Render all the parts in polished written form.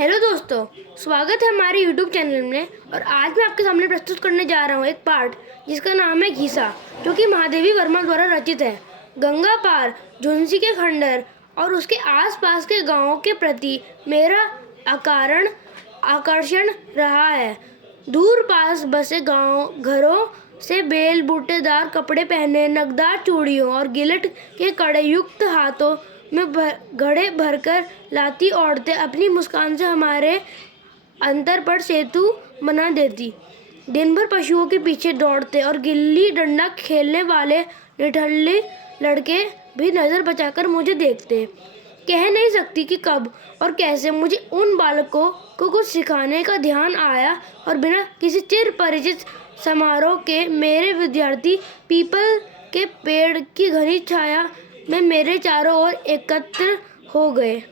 Hello दोस्तों, स्वागत है हमारे यूट्यूब चैनल में। और आज मैं आपके सामने प्रस्तुत करने जा रहा हूँ एक पाठ जिसका नाम है घीसा, जो कि महादेवी वर्मा द्वारा रचित है। गंगा पार झुंसी के खंडर और उसके आसपास के गांवों के प्रति मेरा अकारण आकर्षण रहा है। दूर पास बसे गांव घरों से बेल बूटेदार कपड़े पहने, नगदार चूड़ियों और गिलट के कड़े युक्त हाथों में घड़े भरकर लाती औरतें अपनी मुस्कान से हमारे अंतर पर सेतु बना देती। दिन भर पशुओं के पीछे दौड़ते और गिल्ली डंडा खेलने वाले निठल्ले लड़के भी नजर बचाकर मुझे देखते। कह नहीं सकती कि कब और कैसे मुझे उन बालकों को कुछ सिखाने का ध्यान आया और बिना किसी चिर परिचित समारोह के मेरे विद्यार्थी पीपल के पेड़ की घनी छाया में मेरे चारों ओर एकत्र हो गए।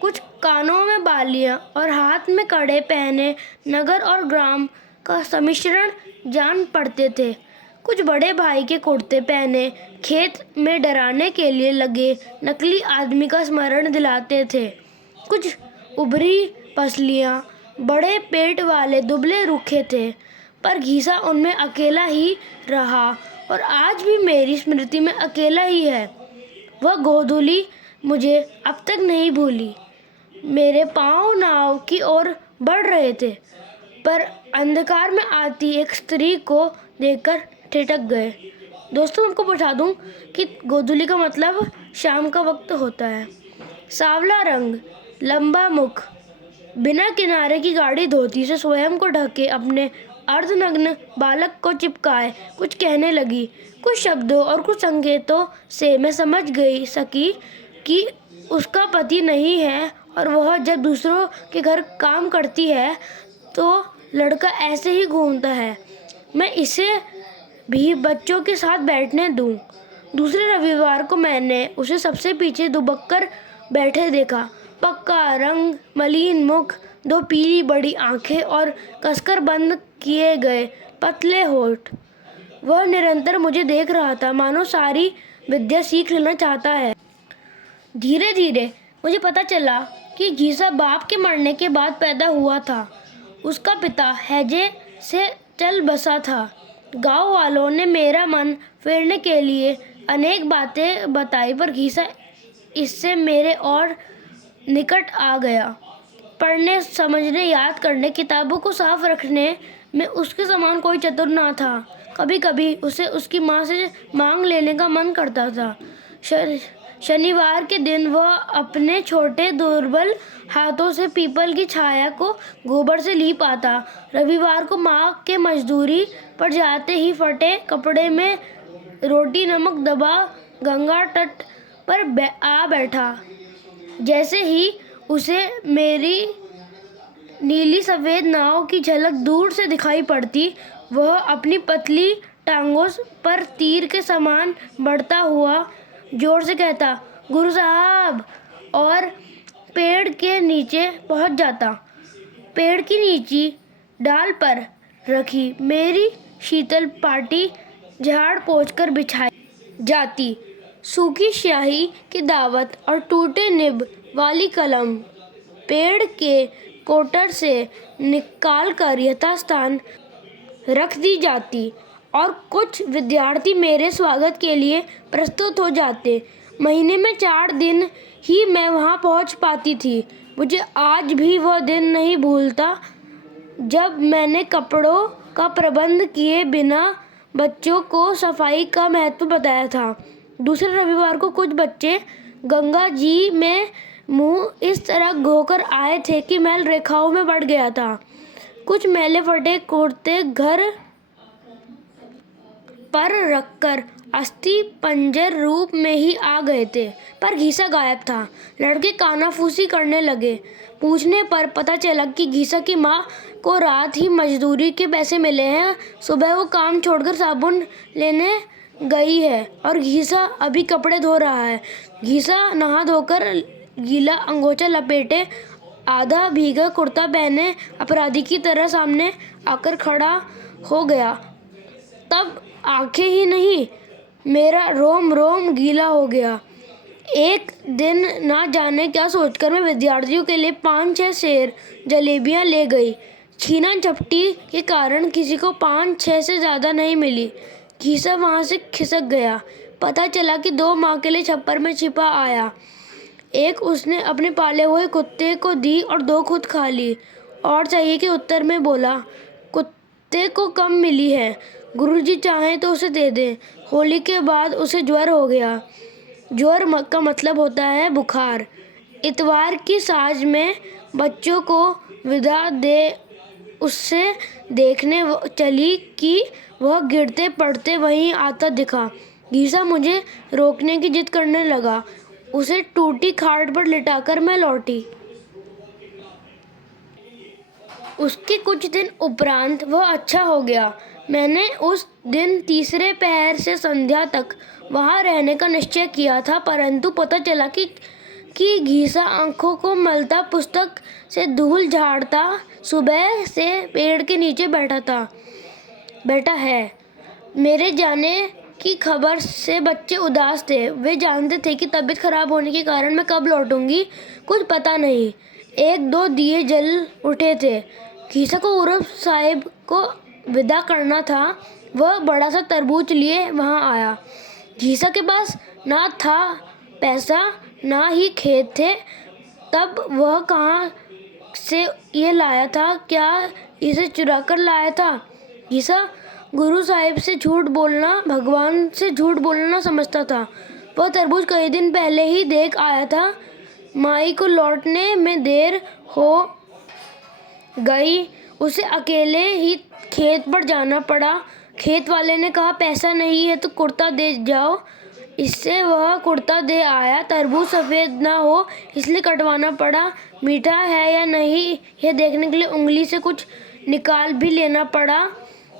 कुछ कानों में बालियां और हाथ में कड़े पहने नगर और ग्राम का सम्मिश्रण जान पड़ते थे। कुछ बड़े भाई के कुर्ते पहने खेत में डराने के लिए लगे नकली आदमी का स्मरण दिलाते थे। कुछ उभरी पसलियां बड़े पेट वाले दुबले रूखे थे, पर घीसा उनमें अकेला ही रहा और आज भी मेरी स्मृति में अकेला ही है। वह गोधूली मुझे अब तक नहीं भूली। मेरे पांव नाव की ओर बढ़ रहे थे, पर अंधकार में आती एक स्त्री को देखकर ठिठक गए। दोस्तों, आपको बता दूं कि गोधूली का मतलब शाम का वक्त होता है। सांवला रंग, लंबा मुख, बिना किनारे की गाढ़ी धोती से स्वयं को ढके अपने अर्धनग्न बालक को चिपकाए कुछ कहने लगी। कुछ शब्दों और कुछ संकेतों से मैं समझ सकी कि उसका पति नहीं है और वह जब दूसरों के घर काम करती है तो लड़का ऐसे ही घूमता है। मैं इसे भी बच्चों के साथ बैठने दूं। दूसरे रविवार को मैंने उसे सबसे पीछे दुबक्कर बैठे देखा। पक्का रंग, मलिन मुख, दो पीली बड़ी आंखें और कसकर बंद किए गए पतले होठ। वह निरंतर मुझे देख रहा था, मानो सारी विद्या सीख लेना चाहता है। धीरे धीरे मुझे पता चला कि घीसा बाप के मरने के बाद पैदा हुआ था। उसका पिता हैजे से चल बसा था। गांव वालों ने मेरा मन फेरने के लिए अनेक बातें बताई, पर घीसा इससे मेरे और निकट आ गया। पढ़ने, समझने, याद करने, किताबों को साफ रखने में उसके समान कोई चतुर ना था। कभी कभी उसे उसकी माँ से मांग लेने का मन करता था। शनिवार के दिन वह अपने छोटे दुर्बल हाथों से पीपल की छाया को गोबर से लीप आता। रविवार को माँ के मजदूरी पर जाते ही फटे कपड़े में रोटी नमक दबा गंगा तट पर आ बैठा। जैसे ही उसे मेरी नीली सफ़ेद नाव की झलक दूर से दिखाई पड़ती, वह अपनी पतली टांगों पर तीर के समान बढ़ता हुआ जोर से कहता, गुरु साहब, और पेड़ के नीचे पहुंच जाता। पेड़ की नीची डाल पर रखी मेरी शीतल पाटी झाड़ पोंछ कर बिछाई जाती। सूखी स्याही की दावत और टूटे निब वाली कलम पेड़ के कोटर से निकालकर यथास्थान रख दी जाती और कुछ विद्यार्थी मेरे स्वागत के लिए प्रस्तुत हो जाते। महीने में 4 दिन ही मैं वहां पहुंच पाती थी। मुझे आज भी वह दिन नहीं भूलता जब मैंने कपड़ों का प्रबंध किए बिना बच्चों को सफाई का महत्व बताया था। दूसरे रविवार को कुछ बच्चे गंगा जी में मुंह इस तरह धोकर आए थे कि मैल रेखाओं में बढ़ गया था। कुछ मैले फटे कुर्ते घर पर रखकर अस्थि पंजर रूप में ही आ गए थे, पर घीसा गायब था। लड़के कानाफूसी करने लगे। पूछने पर पता चला कि घीसा की माँ को रात ही मजदूरी के पैसे मिले हैं। सुबह वो काम छोड़कर साबुन लेने गई है और घीसा अभी कपड़े धो रहा है। घीसा नहा धोकर गीला अंगोछा लपेटे, आधा भीगा कुर्ता पहने अपराधी की तरह सामने आकर खड़ा हो गया। तब आंखें ही नहीं, मेरा रोम रोम गीला हो गया। एक दिन ना जाने क्या सोचकर मैं विद्यार्थियों के लिए 5-6 सेर जलेबियां ले गई। छीना झपटी के कारण किसी को 5-6 से ज़्यादा नहीं मिली। घीसा वहाँ से खिसक गया। पता चला कि 2 माँ के लिए छप्पर में छिपा आया। एक उसने अपने पाले हुए कुत्ते को दी और 2 खुद खा ली। और चाहिए कि उत्तर में बोला, कुत्ते को कम मिली है, गुरुजी चाहें तो उसे दे दें। होली के बाद उसे ज्वर हो गया। ज्वर का मतलब होता है बुखार। इतवार की साँझ में बच्चों को विदा दे उससे देखने चली कि वह गिरते पड़ते वहीं आता दिखा। घीसा मुझे रोकने की जिद करने लगा। उसे टूटी खाट पर लिटाकर मैं लौटी। उसके कुछ दिन उपरांत वह अच्छा हो गया। मैंने उस दिन तीसरे पहर से संध्या तक वहाँ रहने का निश्चय किया था, परंतु पता चला कि घीसा आंखों को मलता, पुस्तक से धूल झाड़ता, सुबह से पेड़ के नीचे बैठा है। मेरे जाने की खबर से बच्चे उदास थे। वे जानते थे कि तबीयत खराब होने के कारण मैं कब लौटूंगी, कुछ पता नहीं। 1-2 दिए जल उठे थे। घीसा को उर्फ साहिब को विदा करना था। वह बड़ा सा तरबूज लिए वहाँ आया। घीसा के पास ना था पैसा, ना ही खेत थे। तब वह कहाँ से ये लाया था? क्या इसे चुरा कर लाया था? घीसा गुरु साहिब से झूठ बोलना, भगवान से झूठ बोलना समझता था। वह तरबूज कई दिन पहले ही देख आया था। माई को लौटने में देर हो गई। उसे अकेले ही खेत पर जाना पड़ा। खेत वाले ने कहा, पैसा नहीं है तो कुर्ता दे जाओ। इससे वह कुर्ता दे आया। तरबूज सफ़ेद ना हो इसलिए कटवाना पड़ा। मीठा है या नहीं यह देखने के लिए उंगली से कुछ निकाल भी लेना पड़ा।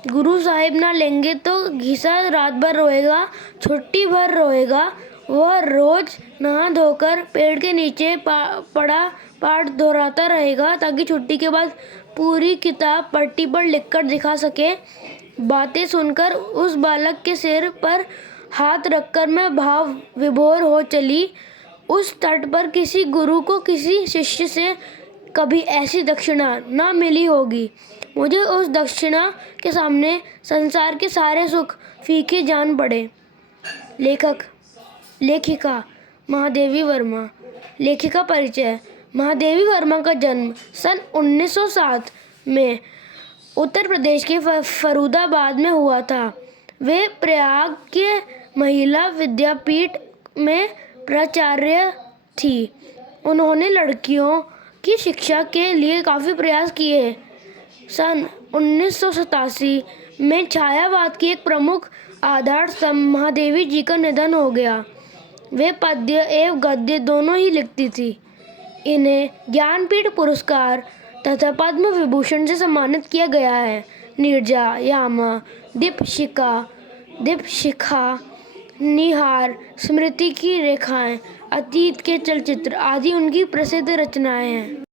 गुरु साहिब ना लेंगे तो घीसा रात भर रोएगा, छुट्टी भर रोएगा। वह रोज नहा धोकर पेड़ के नीचे पड़ा पाठ दोहराता रहेगा ताकि छुट्टी के बाद पूरी किताब पट्टी पर लिखकर दिखा सके। बातें सुनकर उस बालक के सिर पर हाथ रखकर मैं भाव विभोर हो चली। उस तट पर किसी गुरु को किसी शिष्य से कभी ऐसी दक्षिणा न मिली होगी। मुझे उस दक्षिणा के सामने संसार के सारे सुख फीके जान पड़े। लेखिका महादेवी वर्मा। लेखिका परिचय। महादेवी वर्मा का जन्म सन 1907 में उत्तर प्रदेश के फरुदाबाद में हुआ था। वे प्रयाग के महिला विद्यापीठ में प्राचार्य थी। उन्होंने लड़कियों की शिक्षा के लिए काफ़ी प्रयास किए। सन 1987 में छायावाद की एक प्रमुख आधार स्तंभ महादेवी जी का निधन हो गया। वे पद्य एवं गद्य दोनों ही लिखती थी। इन्हें ज्ञानपीठ पुरस्कार तथा पद्म विभूषण से सम्मानित किया गया है। नीरजा, यामा, दीपशिखा, निहार, स्मृति की रेखाएं, अतीत के चलचित्र आदि उनकी प्रसिद्ध रचनाएं हैं।